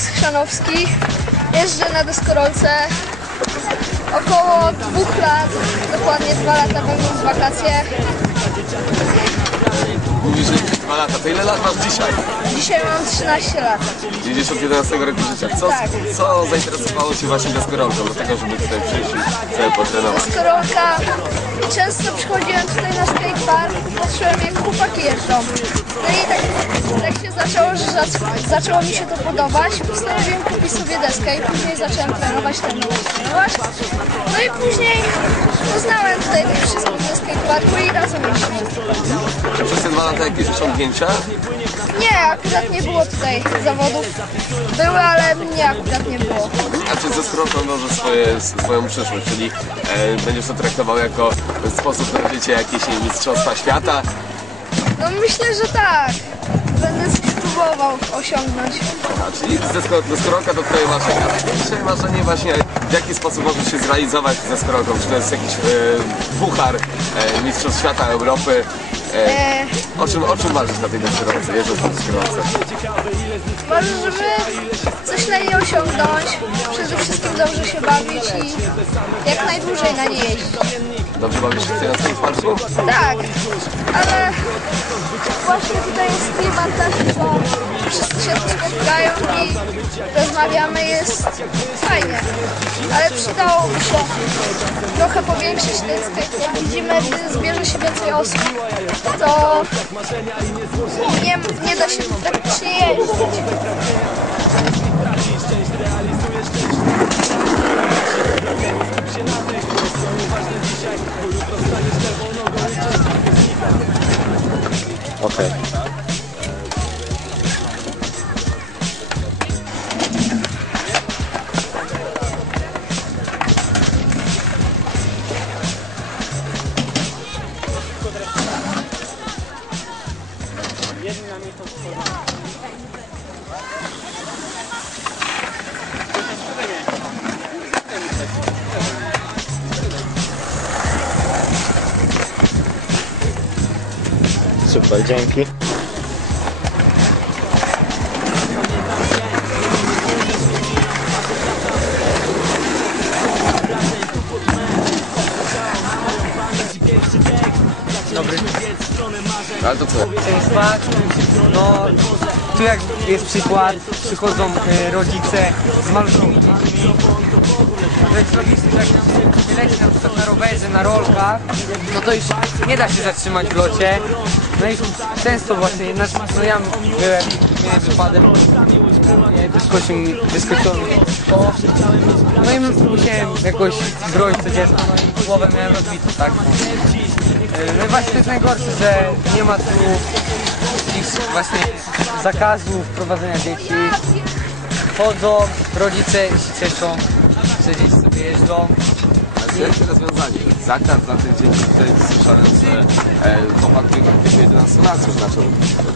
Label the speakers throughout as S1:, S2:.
S1: Max Chrzanowski. Jeżdżę na deskorolce około dwóch lat, dokładnie dwa lata będą w wakacje.
S2: Dwa lata. To ile lat masz dzisiaj?
S1: Dzisiaj mam 13 lat.
S2: Jedziesz od 11 roku życia. Co,
S1: Tak.
S2: co zainteresowało Cię właśnie deskorolką do tego, żeby tutaj przyjść i sobie potrenować?
S1: Często przychodziłem tutaj na skatepark i patrzyłem jak chłopaki jeżdżą. No i tak, tak się zaczęło, że zac- zaczęło mi się to podobać. Postanowiłem kupić sobie deskę i później zacząłem trenować, trenować, trenować. No i później poznałem tutaj tych wszystkich ze skateparku i razem jeździmy.
S2: Czy przez te dwa lata jakieś osiągnięcia?
S1: Nie, akurat nie było tutaj zawodów. Były, ale mnie akurat nie było.
S2: A czy ze dążysz swoje, swoją przyszłość? Czyli e, będziesz to traktował jako sposób na życie jakieś nie, mistrzostwa świata?
S1: No myślę, że tak. Będę próbował osiągnąć.
S2: A, czyli zesko- deskorolka to twoje marzenia. Dzisiaj marzenie właśnie, w jaki sposób możesz się zrealizować ze skorolką? Czy to jest jakiś e, puchar e, Mistrzostw Świata, Europy? E,
S1: E,
S2: o, czym, o czym marzysz na tej deskorolce? Jeżdżąc na deskorolce?
S1: Może, żeby coś na niej osiągnąć, przede wszystkim dobrze się bawić i jak najdłużej na niej jeździć.
S2: Dobrze bawisz się na swoim parku?
S1: Tak, ale właśnie tutaj jest klimat taki, że wszyscy się tu spotkają i rozmawiamy, jest fajnie. Ale przydałoby się trochę powiększyć skate. Jak widzimy, gdy zbierze się więcej osób, to nie, nie da się praktycznie jeździć.
S3: ok Super, dzięki.
S2: Ale to co?
S4: No, tu jak jest przykład, przychodzą e, rodzice z malutkimi dziećmi. Jest że jak się leci na przykład na rowerze, na rolkach, no to już nie da się zatrzymać w locie. No i często właśnie, znaczy, no ja byłem, miałem wypadek, wyskoczył mi, wyskoczyło mi to. No i musiałem jakoś bronić to dziecko, no głowę miałem rozbitą, tak? No i właśnie to jest najgorsze, że nie ma tu ich właśnie zakazu wprowadzenia dzieci. Chodzą, rodzice się cieszą, że dzieci sobie jeżdżą.
S2: Jakie rozwiązanie? Zakaz za tych dzieci tutaj słyszałem, że e, chłopak w wieku 11 lat już zaczął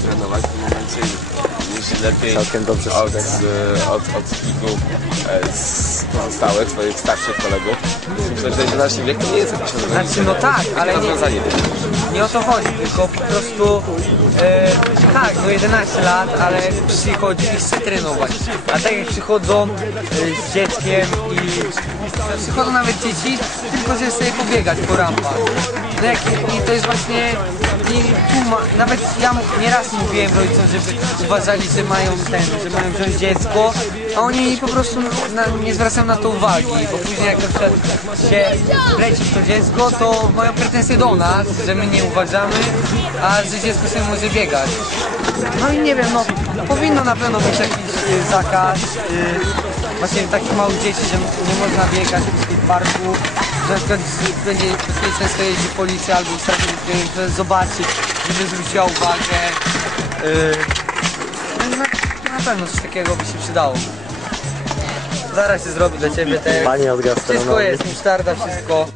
S2: trenować w tym momencie niż lepiej
S3: Całkiem dobrze
S2: od,
S3: sobie.
S2: e, od, od kilku e, z pozostałych swoich starszych kolegów. Myślę, że 11 wieku nie jest jakieś rozwiązanie.
S4: Znaczy no tak, ale nie,
S2: rozwiązanie.
S4: nie o to chodzi, tylko po prostu e, tak, no 11 lat, ale przychodzi i chce trenować. A tak jak przychodzą e, z dzieckiem i przychodzą nawet dzieci, tylko że sobie pobiegać po rampach. No jak, I to jest właśnie i tu ma, nawet ja nieraz mówiłem rodzicom, żeby uważali, że mają ten, że mają wziąć dziecko, a oni po prostu na, nie zwracają na to uwagi, bo później jak na przykład się leci to dziecko, to mają pretensje do nas, że my nie uważamy, a że dziecko sobie może biegać. No i nie wiem, no powinno na pewno być jakiś y, zakaz y, właśnie takich małych dzieci, że nie można biegać w parku, że na przykład będzie często jeździ policja albo straż żeby zobaczyć, żeby zwróciła uwagę. Y, no, na, na pewno coś takiego by się przydało. Zaraz się zrobi dla ciebie te.
S3: Pani od
S4: Wszystko jest, musztarda, wszystko.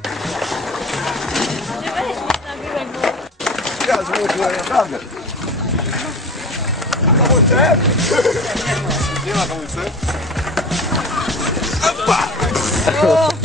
S2: Nie ma pomocy.
S1: Jak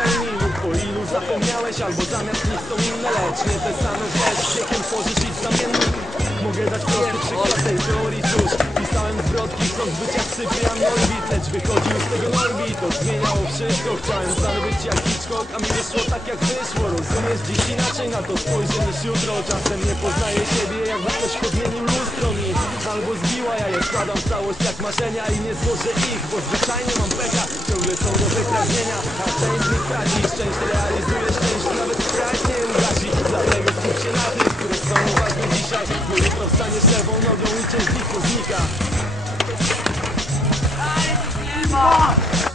S5: ile się spełni lub po ilu zapomniałeś Albo zamiast nich są inne, lecz. Nie te same rzecz Z wiekiem tworzysz ich zamiennik. Mogę dać prosty przykład tej teorii Cóż, pisałem zwrotki, chcąc być jak Cyprian Norbit Lecz wychodził z tego Norbit, to zmieniało wszystko Chciałem wcale być jak Hitchcock, a mi wyszło tak jak wyszło. Rozumiesz, dziś inaczej na to spojrzę niż jutro. Czasem nie poznaję siebie, jakby ktoś podmienił lustro mi. Albo zbiła, ja je składam w całość jak marzenia I nie złożę ich, bo zwyczajnie mam pecha Ciągle są nowe pragnienia, a część z traci. Szczęść realizuje, szczęść nawet sprite nie ugasi Dlatego skup się na tych, które są ważne dzisiaj Bo jutro wstaniesz lewą nogą i część z nich poznika Pamiętam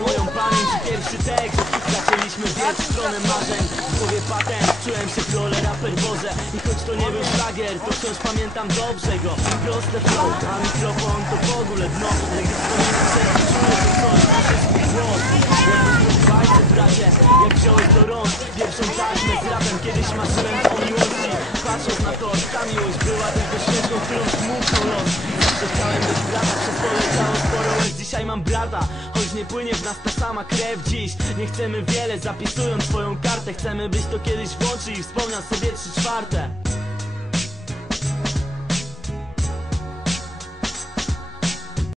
S5: moją pamięć Pierwszy tekst, zaczęliśmy biec w stronę marzeń. W głowie patent, czułem się w role raper Boże. I choć to nie był szlagier, to wciąż pamiętam dobrze go. Proste flow, a mikrofon to mam brata, choć nie płynie w nas ta sama krew dziś. Nie chcemy wiele, zapisując swoją kartę Chcemy być to kiedyś w oczy i wspomniał sobie trzy czwarte